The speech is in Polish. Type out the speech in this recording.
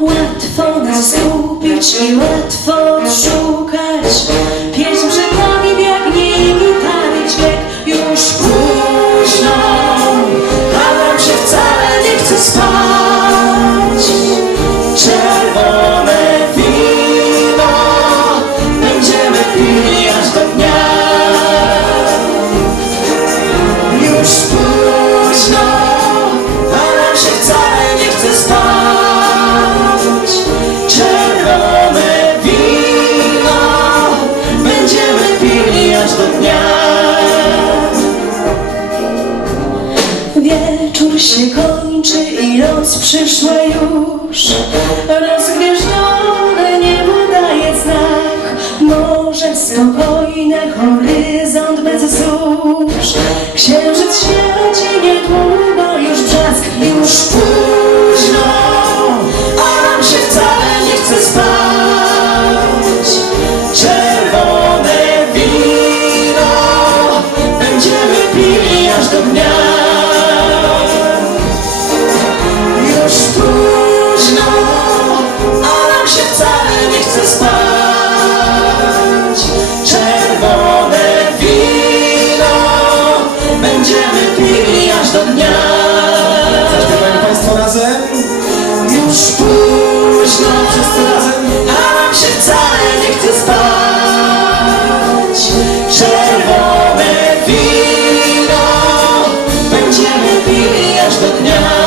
Łatwo nas gubić i łatwo odrzucić Się kończy i noc przyszła już. Rozgwieżdżone niebo daje znak. Morze spokojne, horyzont yeah.